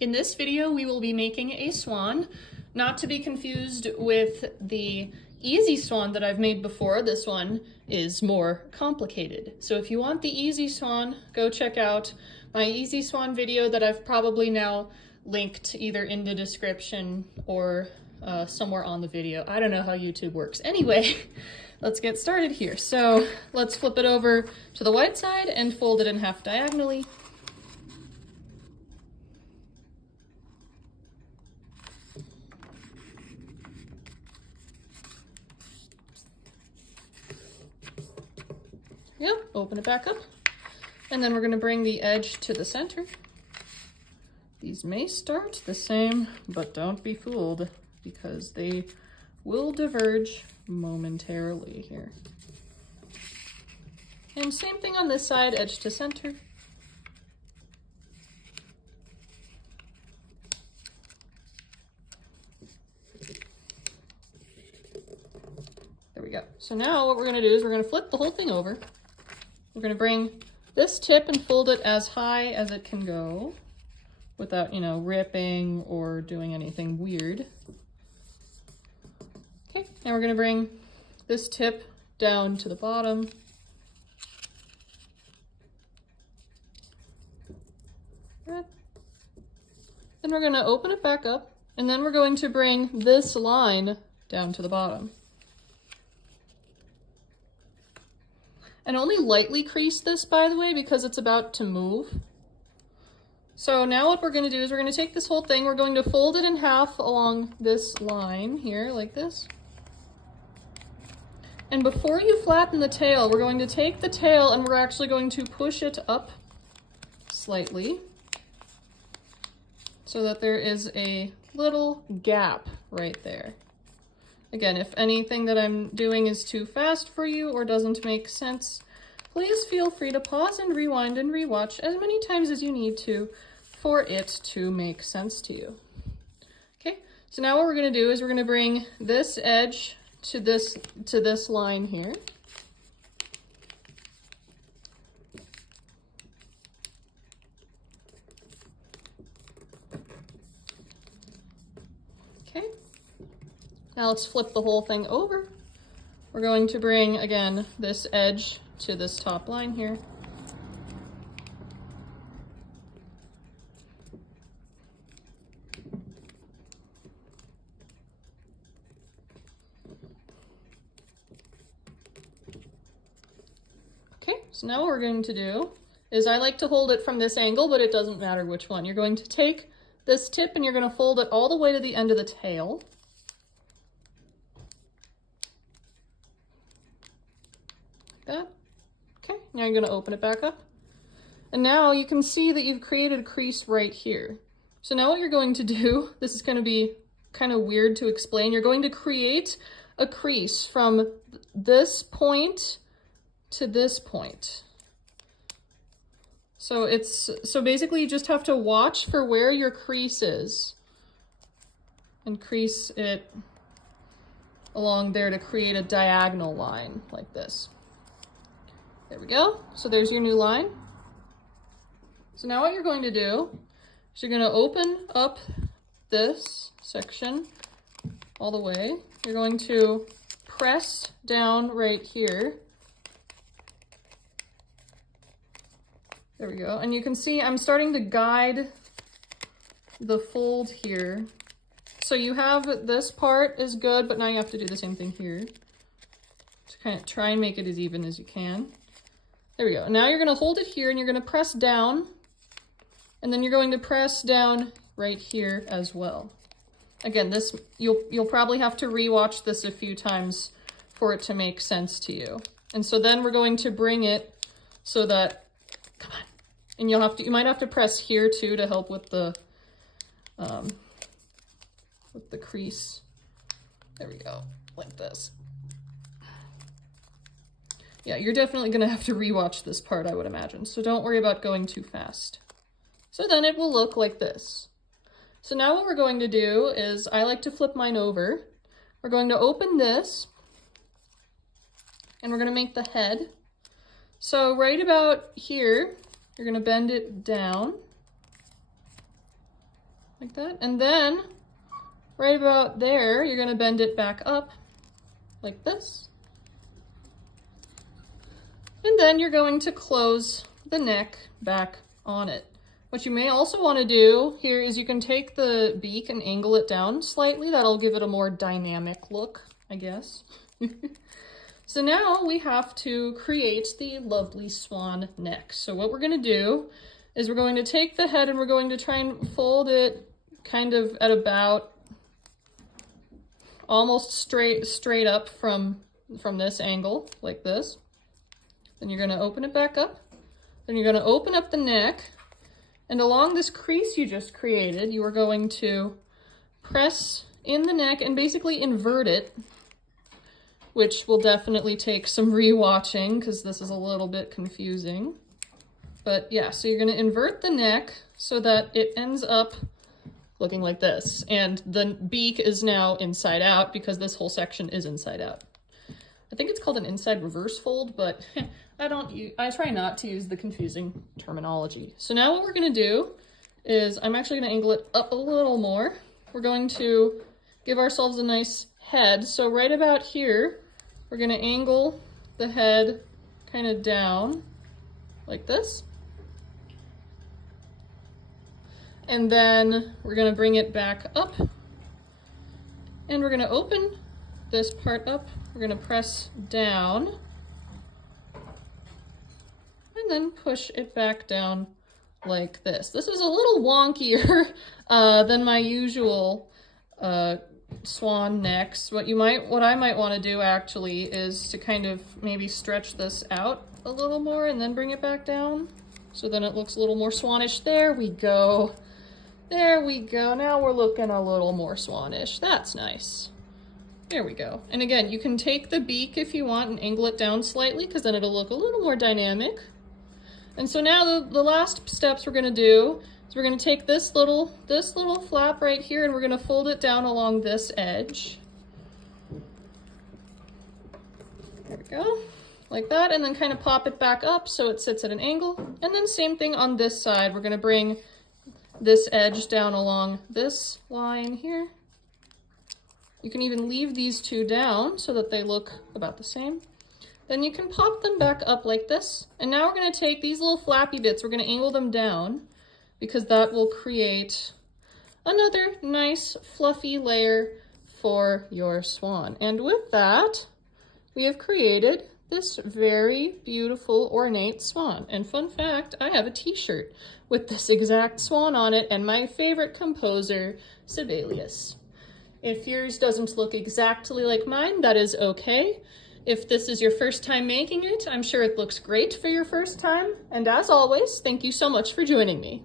In this video, we will be making a swan, not to be confused with the easy swan that I've made before. This one is more complicated. So if you want the easy swan, go check out my easy swan video that I've probably now linked either in the description or somewhere on the video. I don't know how YouTube works. Anyway, let's get started here. So let's flip it over to the white side and fold it in half diagonally. Yep, open it back up. And then we're going to bring the edge to the center. These may start the same, but don't be fooled because they will diverge momentarily here. And same thing on this side, edge to center. There we go. So now what we're going to do is we're going to flip the whole thing over. We're going to bring this tip and fold it as high as it can go without, ripping or doing anything weird. Okay, now we're going to bring this tip down to the bottom. Then we're going to open it back up, and then we're going to bring this line down to the bottom. And only lightly crease this, by the way, because it's about to move. So now what we're going to do is we're going to take this whole thing, we're going to fold it in half along this line here, like this. And before you flatten the tail, we're going to take the tail and we're actually going to push it up slightly so that there is a little gap right there. Again, if anything that I'm doing is too fast for you or doesn't make sense, please feel free to pause and rewind and rewatch as many times as you need to for it to make sense to you. Okay, so now what we're going to do is we're going to bring this edge to this line here. Okay. Now let's flip the whole thing over. We're going to bring, again, this edge to this top line here. Okay, so now what we're going to do is I like to hold it from this angle, but it doesn't matter which one. You're going to take this tip and you're going to fold it all the way to the end of the tail. That. Okay, now you're going to open it back up. And now you can see that you've created a crease right here. So now what you're going to do, this is going to be kind of weird to explain, you're going to create a crease from this point to this point. So basically you just have to watch for where your crease is and crease it along there to create a diagonal line like this. There we go. So there's your new line. So now what you're going to do is you're going to open up this section all the way. You're going to press down right here. There we go. And you can see I'm starting to guide the fold here. So you have this part is good, but now you have to do the same thing here to kind of try and make it as even as you can. There we go. Now you're going to hold it here and you're going to press down, and then you're going to press down right here as well. Again, this you'll probably have to rewatch this a few times for it to make sense to you. And so then we're going to bring it so that, come on, and you might have to press here too to help with the crease. There we go, like this. Yeah, you're definitely going to have to rewatch this part, I would imagine. So don't worry about going too fast. So then it will look like this. So now what we're going to do is, I like to flip mine over. We're going to open this, and we're going to make the head. So right about here, you're going to bend it down. like that. And then right about there, you're gonna bend it back up like this. And then you're going to close the neck back on it. What you may also want to do here is you can take the beak and angle it down slightly. That'll give it a more dynamic look, I guess. So now we have to create the lovely swan neck. So what we're going to do is we're going to take the head and we're going to try and fold it kind of at about almost straight up from this angle, like this. Then you're going to open it back up. Then you're going to open up the neck. And along this crease you just created, you are going to press in the neck and basically invert it, which will definitely take some re-watching because this is a little bit confusing. But yeah, so you're going to invert the neck so that it ends up looking like this. And the beak is now inside out because this whole section is inside out. I think it's called an inside reverse fold, but I try not to use the confusing terminology. So now what we're going to do is I'm actually going to angle it up a little more. We're going to give ourselves a nice head. So right about here, we're going to angle the head kind of down like this. And then we're going to bring it back up. And we're going to open this part up. We're going to press down. And then push it back down like this. This is a little wonkier than my usual swan necks. What I might want to do actually is to kind of maybe stretch this out a little more and then bring it back down. So then it looks a little more swanish. There we go. There we go. Now we're looking a little more swanish. That's nice. There we go. And again, you can take the beak if you want and angle it down slightly because then it'll look a little more dynamic. And so now the last steps we're going to do is we're going to take this little flap right here and we're going to fold it down along this edge. There we go. Like that, and then kind of pop it back up so it sits at an angle. And then same thing on this side. We're going to bring this edge down along this line here. You can even leave these two down so that they look about the same. Then you can pop them back up like this. And now we're going to take these little flappy bits, we're going to angle them down because that will create another nice fluffy layer for your swan. And with that, we have created this very beautiful ornate swan. And fun fact, I have a t-shirt with this exact swan on it and my favorite composer, Sibelius. If yours doesn't look exactly like mine, that is okay. If this is your first time making it, I'm sure it looks great for your first time. And as always, thank you so much for joining me.